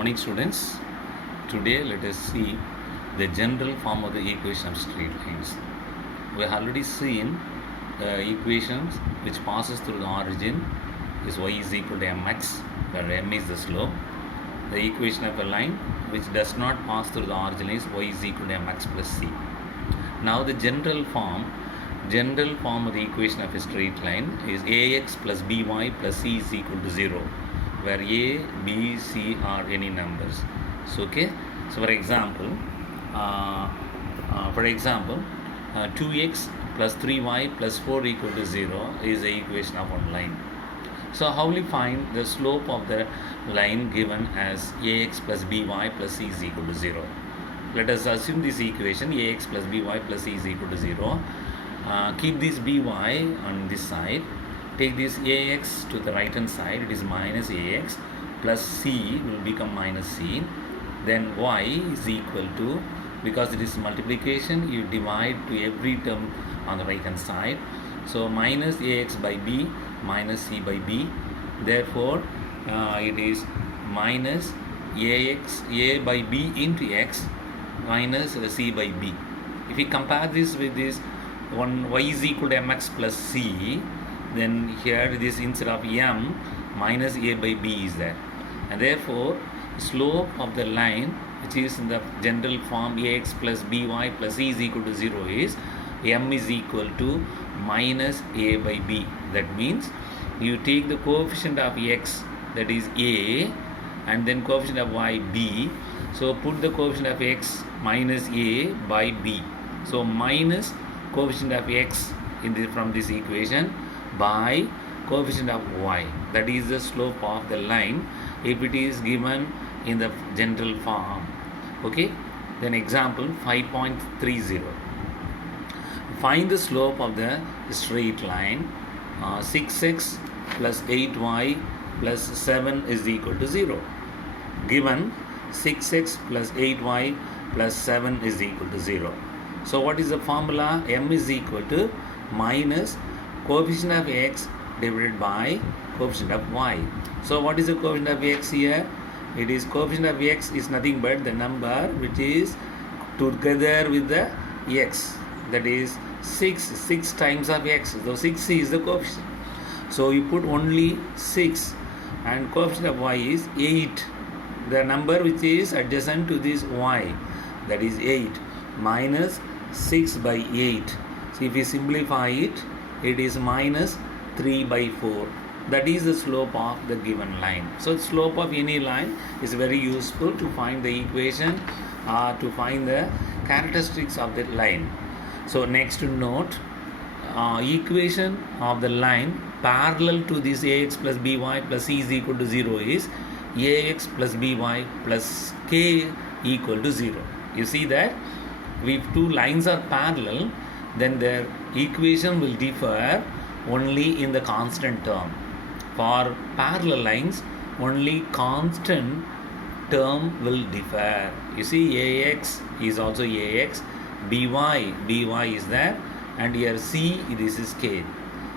Morning students. Today let us see the general form of the equation of straight lines. We have already seen the equations which passes through the origin is y is equal to mx, where m is the slope. The equation of a line which does not pass through the origin is y is equal to mx plus c. Now the general form of the equation of a straight line is ax plus by plus c is equal to 0, where a, b, c are any numbers. So for example 2x plus 3y plus 4 equal to 0 is the equation of one line. So how will we find the slope of the line given as ax plus by plus c is equal to 0? Let us assume this equation ax plus by plus c is equal to 0. Keep this by on this side. Take this ax to the right hand side, it is minus ax, plus c will become minus c. Then y is equal to, because it is multiplication, you divide to every term on the right hand side. So minus ax by b minus c by b. Therefore it is minus a by b into x minus c by b. If we compare this with this one, y is equal to mx plus c, then here this instead of m minus a by b is there, and therefore slope of the line which is in the general form ax plus by plus c is equal to 0 is m is equal to minus a by b. That means you take the coefficient of x, that is a, and then coefficient of y b. So put the coefficient of x minus a by b. So minus coefficient of x from this equation by coefficient of y, that is the slope of the line if it is given in the general form. Okay, then example 5.30. Find the slope of the straight line 6x plus 8y plus 7 is equal to 0. Given 6x plus 8y plus 7 is equal to 0. So what is the formula? M is equal to minus coefficient of x divided by coefficient of y. So what is the coefficient of x here? It is coefficient of x is nothing but the number which is together with the x, that is 6 times of x. So 6 is the coefficient. So you put only 6 and coefficient of y is 8. The number which is adjacent to this y, that is 8, minus 6 by 8. So if we simplify it, it is minus 3 by 4. That is the slope of the given line. So the slope of any line is very useful to find the equation or to find the characteristics of the line. So next note, equation of the line parallel to this ax plus by plus c is equal to 0 is ax plus by plus k equal to 0. You see that if two lines are parallel, then their equation will differ only in the constant term. For parallel lines, only constant term will differ. You see, ax is also ax, by is there, and here c, this is k.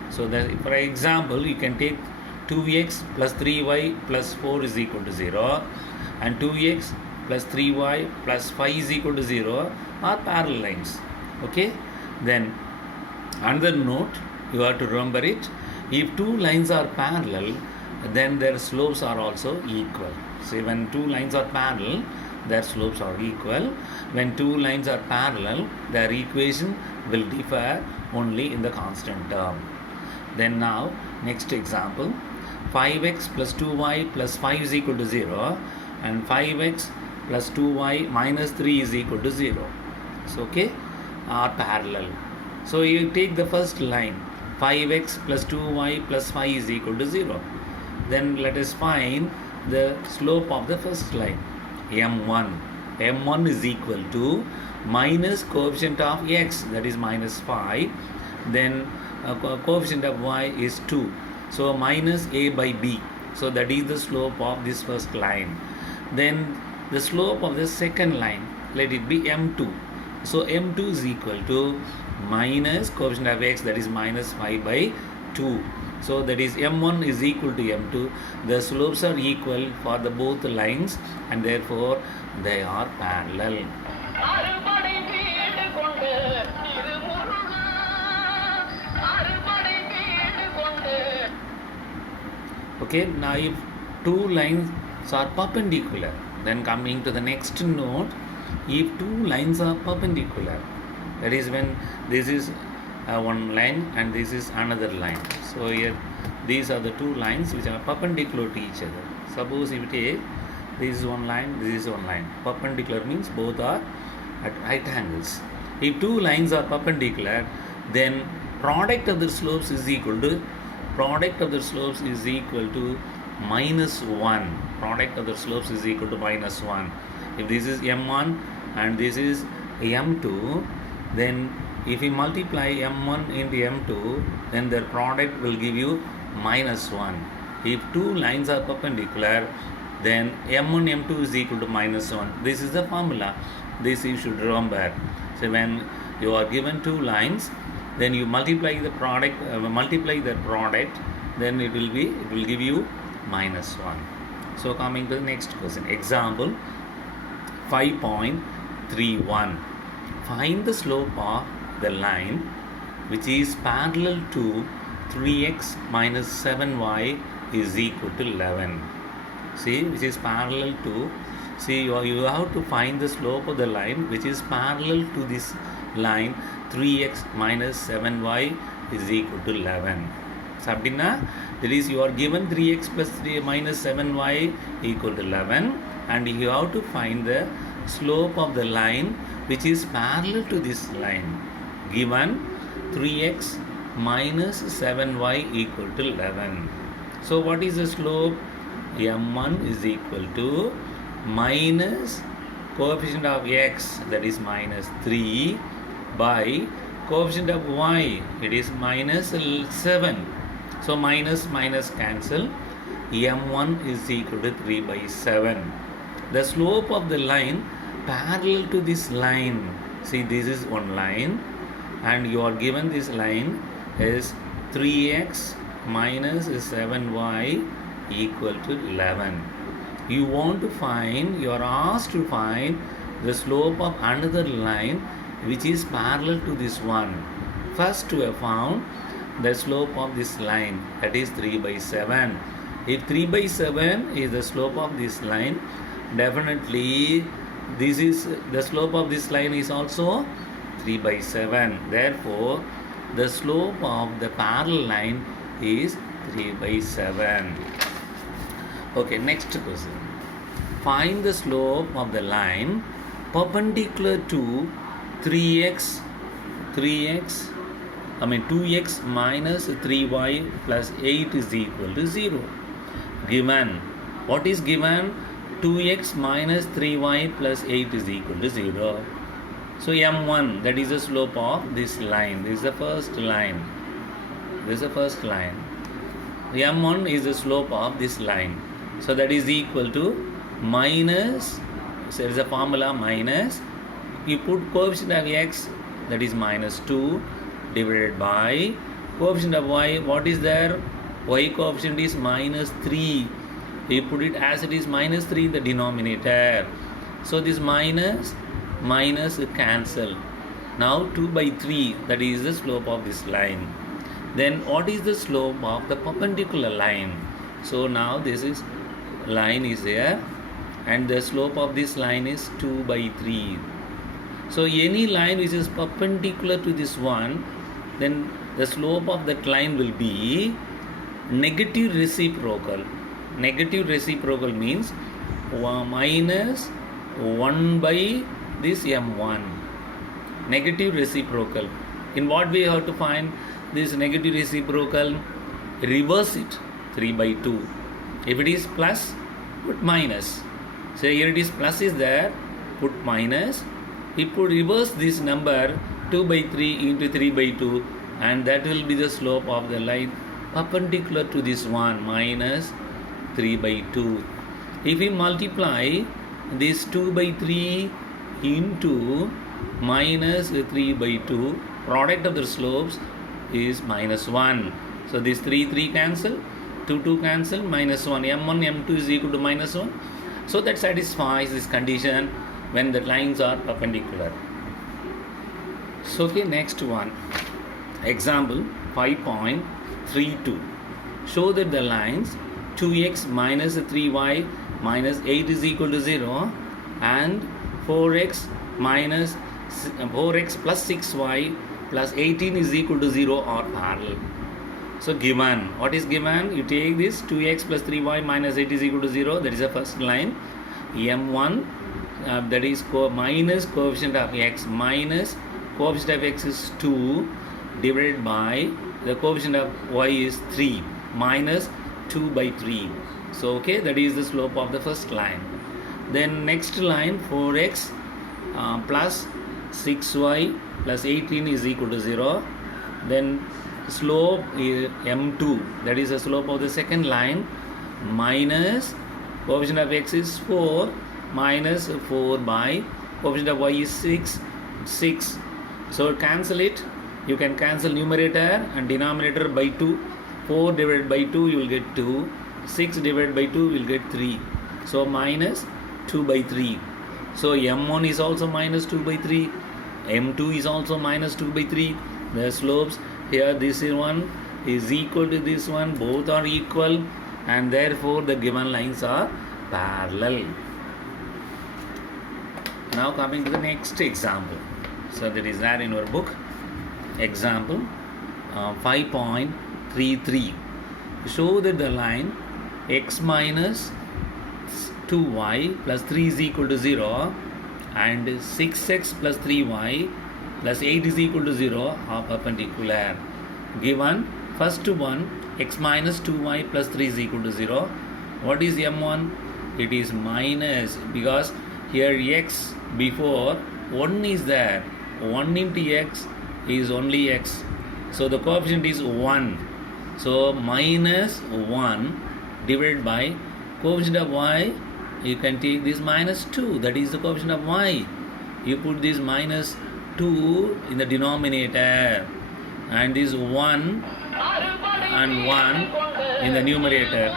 So that, for example, you can take 2x plus 3y plus 4 is equal to 0, and 2x plus 3y plus 5 is equal to 0 are parallel lines. Okay, then another note you have to remember it: if two lines are parallel, then their slopes are also equal. So when two lines are parallel, their slopes are equal. When two lines are parallel, their equation will differ only in the constant term. Then now next example, 5x plus 2y plus 5 is equal to 0, and 5x plus 2y minus 3 is equal to 0. So are parallel. So you take the first line, 5x plus 2y plus 5 is equal to 0. Then let us find the slope of the first line, m1. m1 is equal to minus coefficient of x, that is minus 5. Then coefficient of y is 2. So minus a by b. So that is the slope of this first line. Then the slope of the second line, let it be m2. So m2 is equal to minus coefficient of x, that is minus 5 by 2. So that is m1 is equal to m2. The slopes are equal for the both lines and therefore they are parallel. அறுபடை வீடு கொண்டு திருமுருகா அறுபடை வீடு கொண்டு Okay, now if two lines are perpendicular, then coming to the next note, if two lines are perpendicular, that is when this is one line and this is another line. So here these are the two lines which are perpendicular to each other. Suppose if you take this is one line, this is one line. Perpendicular means both are at right angles. If two lines are perpendicular, then product of the slopes is equal to minus 1. Product of the slopes is equal to minus 1. If this is m1 and this is m2, then if we multiply m1 into m2, then their product will give you minus 1. If two lines are perpendicular, then m1 m2 is equal to minus 1. This is the formula. This you should remember. So when you are given two lines, then you multiply the product, then it will give you minus 1. So coming to the next question. Example 5.31. Find the slope of the line which is parallel to 3x minus 7y is equal to 11. See, which is parallel to, see, you have to find the slope of the line which is parallel to this line 3x minus 7y is equal to 11. So, that is you are given 3x plus 3 minus 7y equal to 11 and you have to find the slope of the line which is parallel to this line. Given 3x minus 7y equal to 11. So what is the slope? m1 is equal to minus coefficient of x, that is minus 3, by coefficient of y, it is minus 7. So minus cancel. m1 is equal to 3 by 7. The slope of the line parallel to this line, see, this is one line and you are given this line is 3x minus 7y equal to 11. You are asked to find the slope of another line which is parallel to this one. First we have found the slope of this line, that is 3 by 7. If 3 by 7 is the slope of this line, definitely this is the slope of this line is also 3 by 7. Therefore, the slope of the parallel line is 3 by 7. Okay, next question. Find the slope of the line perpendicular to 2x minus 3y plus 8 is equal to 0. Given, what is given? 2x minus 3y plus 8 is equal to 0. So m1, that is the slope of this line. This is the first line. m1 is the slope of this line. So that is equal to minus, so there is a formula minus, you put coefficient of x, that is minus 2, divided by coefficient of y, what is there? Y coefficient is minus 3. You put it as it is minus 3 in the denominator. So this minus cancel. Now 2 by 3, that is the slope of this line. Then what is the slope of the perpendicular line? So now this is line is there and the slope of this line is 2 by 3. So any line which is perpendicular to this one, then the slope of that line will be negative reciprocal. Negative reciprocal means minus 1 by this m1. Negative reciprocal. In what way you have to find this negative reciprocal? Reverse it, 3 by 2. If it is plus, put minus. So here it is plus is there, put minus. If you reverse this number, 2 by 3 into 3 by 2, and that will be the slope of the line perpendicular to this one, minus 3 by 2. If we multiply this 2 by 3 into minus 3 by 2, product of the slopes is minus 1. So these 3 cancel, 2 cancel, minus 1. M1, M2 is equal to minus 1. So that satisfies this condition when the lines are perpendicular. So okay, next one. Example 5.32. Show that the lines 2x minus 3y minus 8 is equal to 0 and 4x minus 4x plus 6y plus 18 is equal to 0 are parallel. So given, what is given? You take this 2x plus 3y minus 8 is equal to 0, that is the first line. M1 that is minus coefficient of x minus coefficient of x is 2 divided by the coefficient of y is 3 minus 2 by 3. So okay, that is the slope of the first line. Then next line 4x plus 6y plus 18 is equal to 0. Then slope is m2, that is the slope of the second line, minus coefficient of x is 4 minus 4 by coefficient of y is 6. So cancel it. You can cancel numerator and denominator by 2. 4 divided by 2 you will get 2. 6 divided by 2 you will get 3. So minus 2 by 3. So m1 is also minus 2 by 3. m2 is also minus 2 by 3. The slopes here, this one is equal to this one. Both are equal and therefore the given lines are parallel. Now coming to the next example. So that is there in your book. Example 5.33. Show that the line x minus 2y plus 3 is equal to 0 and 6x plus 3y plus 8 is equal to 0 are perpendicular. Given first one, x minus 2y plus 3 is equal to 0. What is m1? It is minus, because here x before 1 is there. 1 into x is only x. So the coefficient is 1. So minus 1 divided by coefficient of y. You can take this minus 2. That is the coefficient of y. You put this minus 2 in the denominator and this 1 and 1 in the numerator.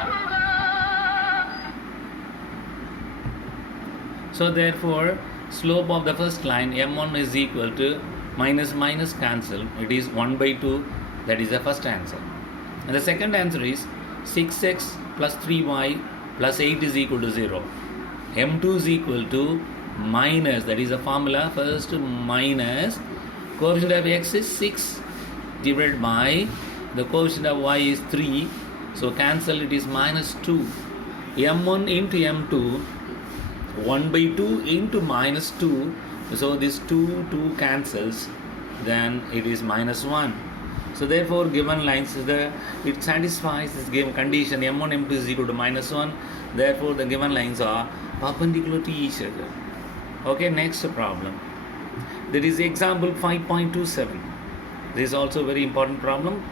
So therefore slope of the first line m1 is equal to minus minus cancel. It is 1 by 2. That is the first answer. And the second answer is 6x plus 3y plus 8 is equal to 0. m2 is equal to minus, that is the formula, first minus coefficient of x is 6 divided by the coefficient of y is 3. So cancel, it is minus 2. m1 into m2, 1 by 2 into minus 2. So this 2 cancels, then it is minus 1. So therefore given lines is it satisfies this given condition m1 m2 is equal to minus 1. Therefore the given lines are perpendicular to each other. Okay, next problem. There is example 5.27. This is also a very important problem,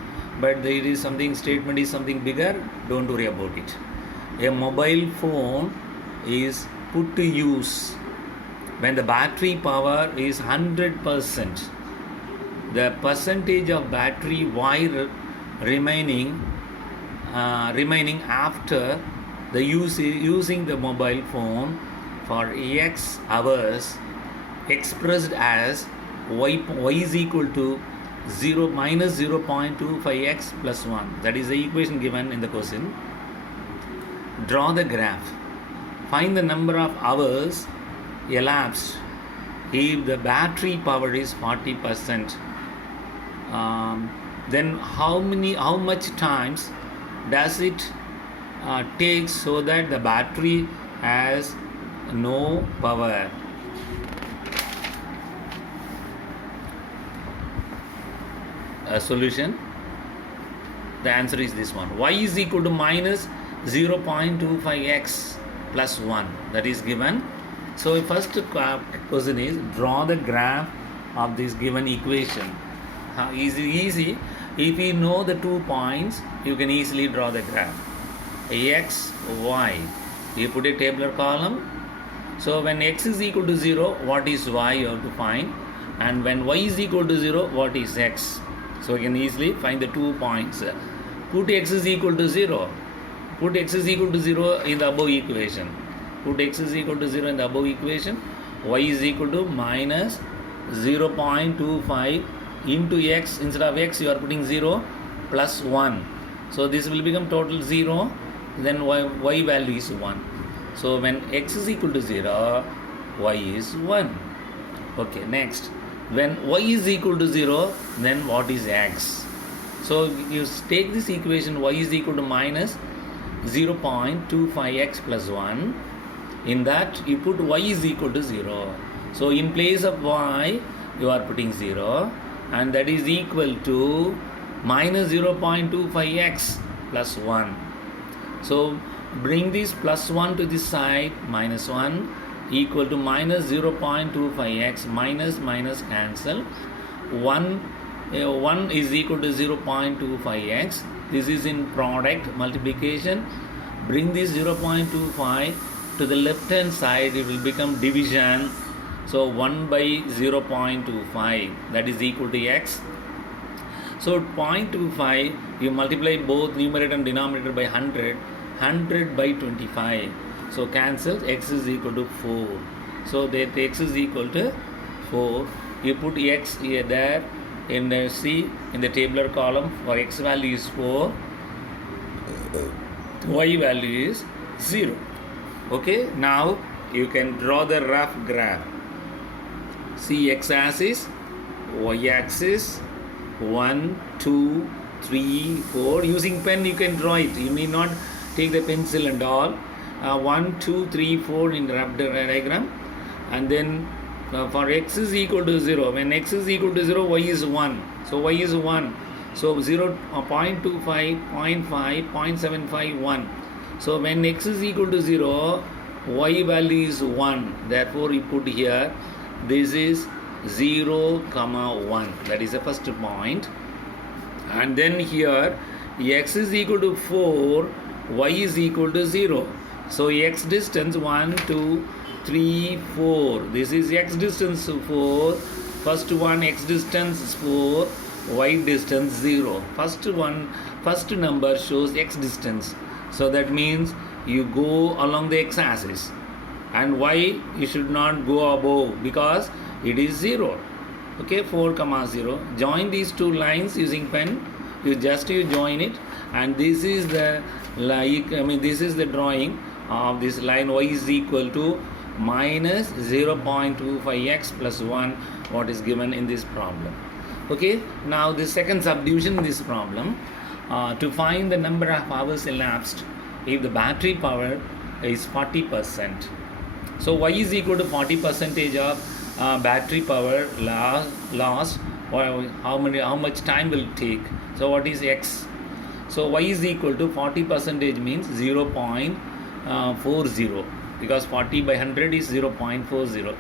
but there is something, statement is something bigger. Don't worry about it. A mobile phone is put to use when the battery power is 100%. The percentage of battery Y remaining after the using the mobile phone for x hours expressed as y is equal to 0 minus 0.25x plus 1. That is the equation given in the question. Draw the graph. Find the number of hours elapsed if the battery power is 40%. Then how much times does it take so that the battery has no power? A solution. The answer is this one. Y is equal to minus 0.25x plus 1. That is given. So first question is draw the graph of this given equation. Easy. If you know the 2 points, you can easily draw the graph. X, Y. You put a tabular column. So when x is equal to 0, what is y you have to find. And when y is equal to 0, what is x. So you can easily find the 2 points. Put x is equal to 0. Put x is equal to 0 in the above equation. Put x is equal to 0 in the above equation. Y is equal to minus 0.25 into x. Instead of x, you are putting 0 plus 1. So this will become total 0. Then y value is 1. So when x is equal to 0, y is 1. Okay, next. When y is equal to 0, then what is x? So you take this equation, y is equal to minus 0.25x plus 1. In that you put y is equal to 0. So in place of y, you are putting 0, and that is equal to minus 0.25x plus 1. So bring this plus 1 to this side, minus 1 equal to minus 0.25x, minus cancel. 1 is equal to 0.25x. This is in product multiplication. Bring this 0.25 to the left hand side, it will become division. So 1 by 0.25, that is equal to x. So 0.25, you multiply both numerator and denominator by 100, 100 by 25. So cancel, x is equal to 4. So that x is equal to 4. You put x here there in the C, in the tabular column. For x value is 4, y value is 0. Okay, now you can draw the rough graph. See, x-axis, y-axis, 1, 2, 3, 4. Using pen you can draw it. You need not take the pencil and all. 1, 2, 3, 4 in the rough diagram. And then for x is equal to 0. When x is equal to 0, y is 1. So y is 1. So 0, 0.25, 0.5, 0.75, 1. So when x is equal to 0, y value is 1. Therefore you put here, this is 0, 1. That is the first point. And then here, x is equal to 4, y is equal to 0. So x distance 1, 2, 3, 4. This is x distance 4. First one, x distance is 4, y distance 0. First number shows x distance. So that means you go along the x-axis. And y you should not go above because it is 0. Okay, 4, 0. Join these two lines using pen. You join it, and this is the this is the drawing of this line. Y is equal to minus 0.25x plus 1, what is given in this problem. Okay, now the second subdivision in this problem, to find the number of hours elapsed if the battery power is 40%. So y is equal to 40% of battery power lost, or how much time will it take. So what is x? So y is equal to 40% means 0.40, because 40 by 100 is 0.40.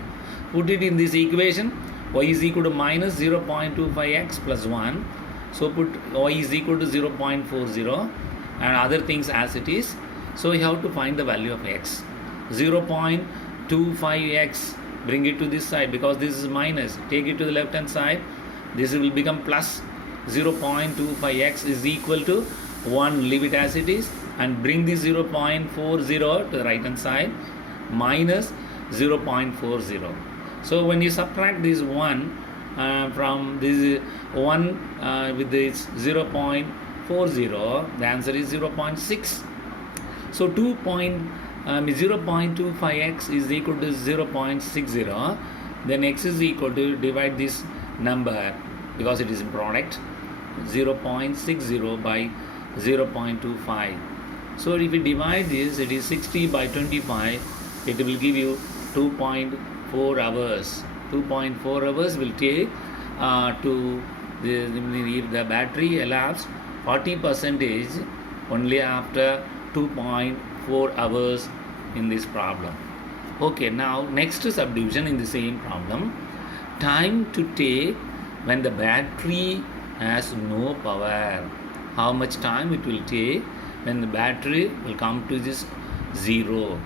Put it in this equation. Y is equal to minus 0.25x plus 1. So put y is equal to 0.40 and other things as it is. So you have to find the value of x. 0.25x, bring it to this side because this is minus. Take it to the left hand side. This will become plus. 0.25x is equal to 1. Leave it as it is and bring this 0.40 to the right hand side, minus 0.40. So when you subtract this 1 from this 1 with this 0.40, the answer is 0.6. So 0.25x is equal to 0.60. Then x is equal to, divide this number because it is in product, 0.60 by 0.25. So if we divide this, it is 60 by 25. It will give you 2.4 hours. 2.4 hours will take if the battery elapsed 40% only after 2.4 hours in this problem. Okay, now next subdivision in the same problem. Time to take when the battery has no power. How much time it will take when the battery will come to this 0.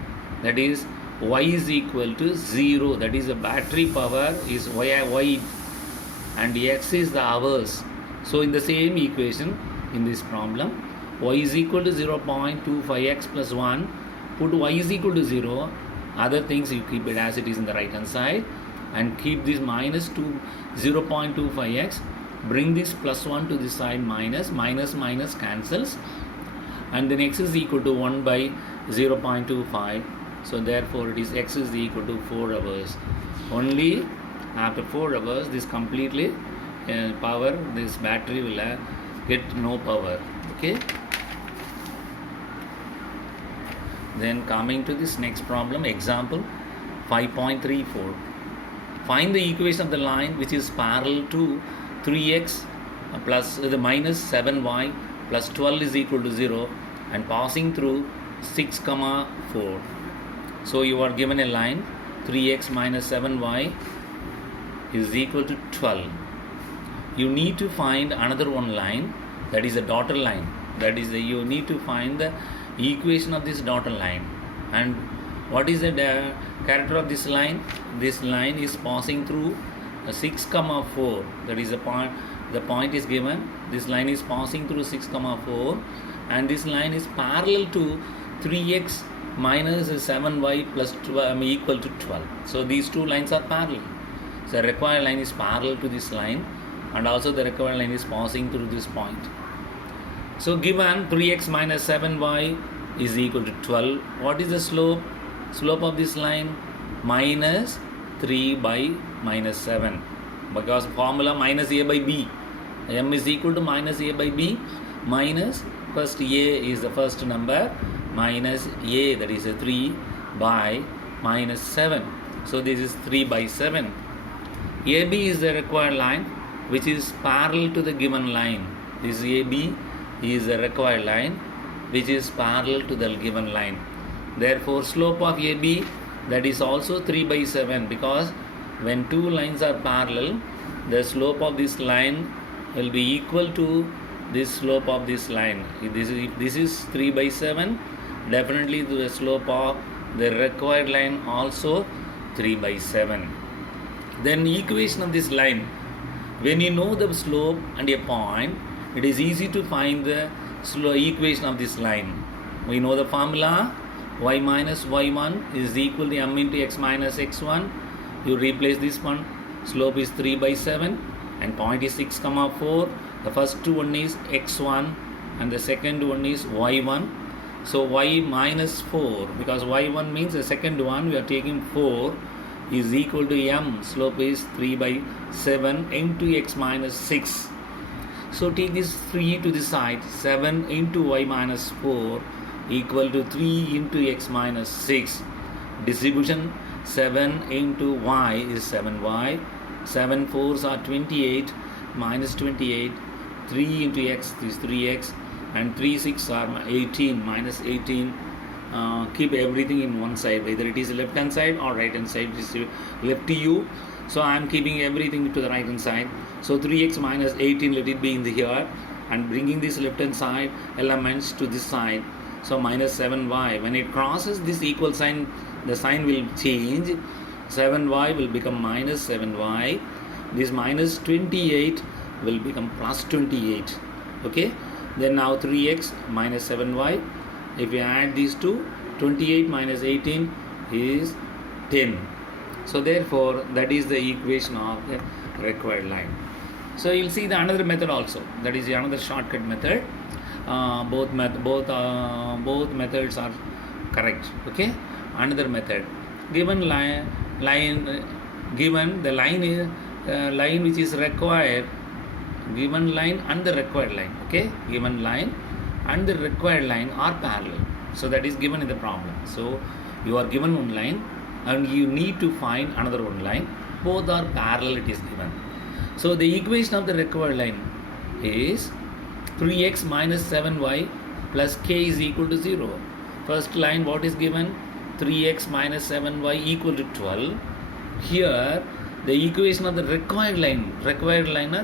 That is y is equal to 0. That is the battery power is y and x is the hours. So in the same equation in this problem, y is equal to 0.25x plus 1. Put y is equal to 0. Other things you keep it as it is in the right hand side, and keep this minus 0.25x. Bring this plus 1 to this side, minus cancels, and then x is equal to 1 by 0.25. So therefore it is x is equal to 4 hours. Only after 4 hours this completely power, this battery will get no power. Okay. Then coming to this next problem, example 5.34. Find the equation of the line which is parallel to 3x plus the minus 7y plus 12 is equal to 0 and passing through 6, 4. So you are given a line 3x minus 7y is equal to 12. You need to find another one line, that is a dotted line. That is you need to find the equation of this dotted line. And what is the character of this line? This line is passing through 6, 4. That is the point. The point is given. This line is passing through 6, 4, and this line is parallel to 3x minus 7y plus 12 equal to 12. So these two lines are parallel. So the required line is parallel to this line, and also the required line is passing through this point. So given 3x minus 7y is equal to 12, what is the slope? Slope of this line minus 3 by minus 7, because formula minus a by b. M is equal to minus a by b, minus first a is the first number, minus a, that is a 3 by minus 7. So this is 3 by 7. AB is the required line which is parallel to the given line. This AB is the required line which is parallel to the given line. Therefore slope of AB, that is also 3 by 7, because when two lines are parallel, the slope of this line will be equal to this slope of this line. If this is 3 by 7, definitely the slope of the required line also 3 by 7. Then equation of this line, when you know the slope and a point, it is easy to find the equation of this line. We know the formula, y minus y1 is equal to m into x minus x1. You replace this one, slope is 3 by 7 and point is 6, 4. The first one is x1 and the second one is y1. So y minus 4, because y1 means the second one, we are taking 4, is equal to m, slope is 3 by 7 into x minus 6. So take this 3 to the side, 7 into y minus 4 equal to 3 into x minus 6. Distribution 7 into y is 7y. 7 4s are 28, minus 28. 3 into x is 3x, and 3 6 are 18, minus 18. Keep everything in one side, whether it is left hand side or right hand side, it is left to you. So I am keeping everything to the right hand side. So 3x minus 18, let it be in the here, and bringing this left hand side elements to this side. So minus 7y. When it crosses this equal sign, the sign will change. 7y will become minus 7y. This minus 28 will become plus 28. Okay. Then now 3x minus 7y. If you add these two, 28 minus 18 is 10. So therefore, that is the equation of the required line. So you'll see the another method also. That is another shortcut method. Both methods are correct. Okay. Another method. Given given the line is line which is required. Given line and the required line. Okay. Given line and the required line are parallel. So that is given in the problem. So you are given one line and you need to find another one line. Both are parallel, it is given. So the equation of the required line is 3x minus 7y plus k is equal to 0. First line, what is given? 3x minus 7y equal to 12. Here the equation of the required line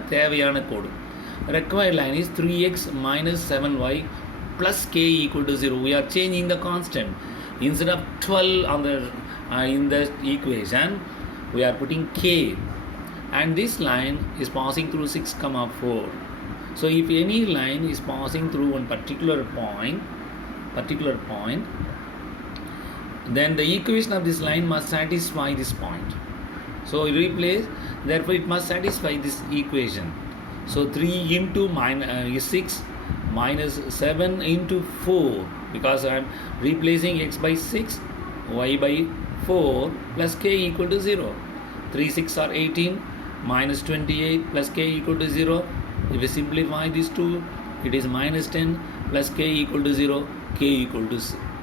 தேவையான கோடு. Required line is 3x minus 7y plus k equal to 0. We are changing the constant. Instead of 12 on the in the equation, we are putting k. And this line is passing through 6, 4. So if any line is passing through one particular point, then the equation of this line must satisfy this point. So you replace, therefore it must satisfy this equation. So 3 into 6 minus 7 into 4, because I am replacing x by 6, y by 4 plus k equal to 0. 3 6 are 18 minus 28 plus k equal to 0. If we simplify these two, it is minus 10 plus k equal to 0, k equal to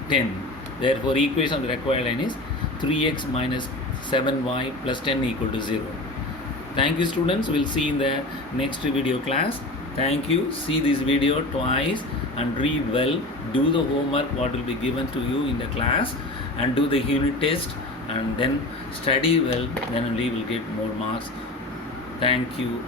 10. Therefore, equation of the required line is 3x minus 7y plus 10 equal to 0. Thank you, students. We'll see in the next video class. Thank you. See this video twice and read well. Do the homework what will be given to you in the class, and do the unit test, and then study well. Then only will get more marks. Thank you.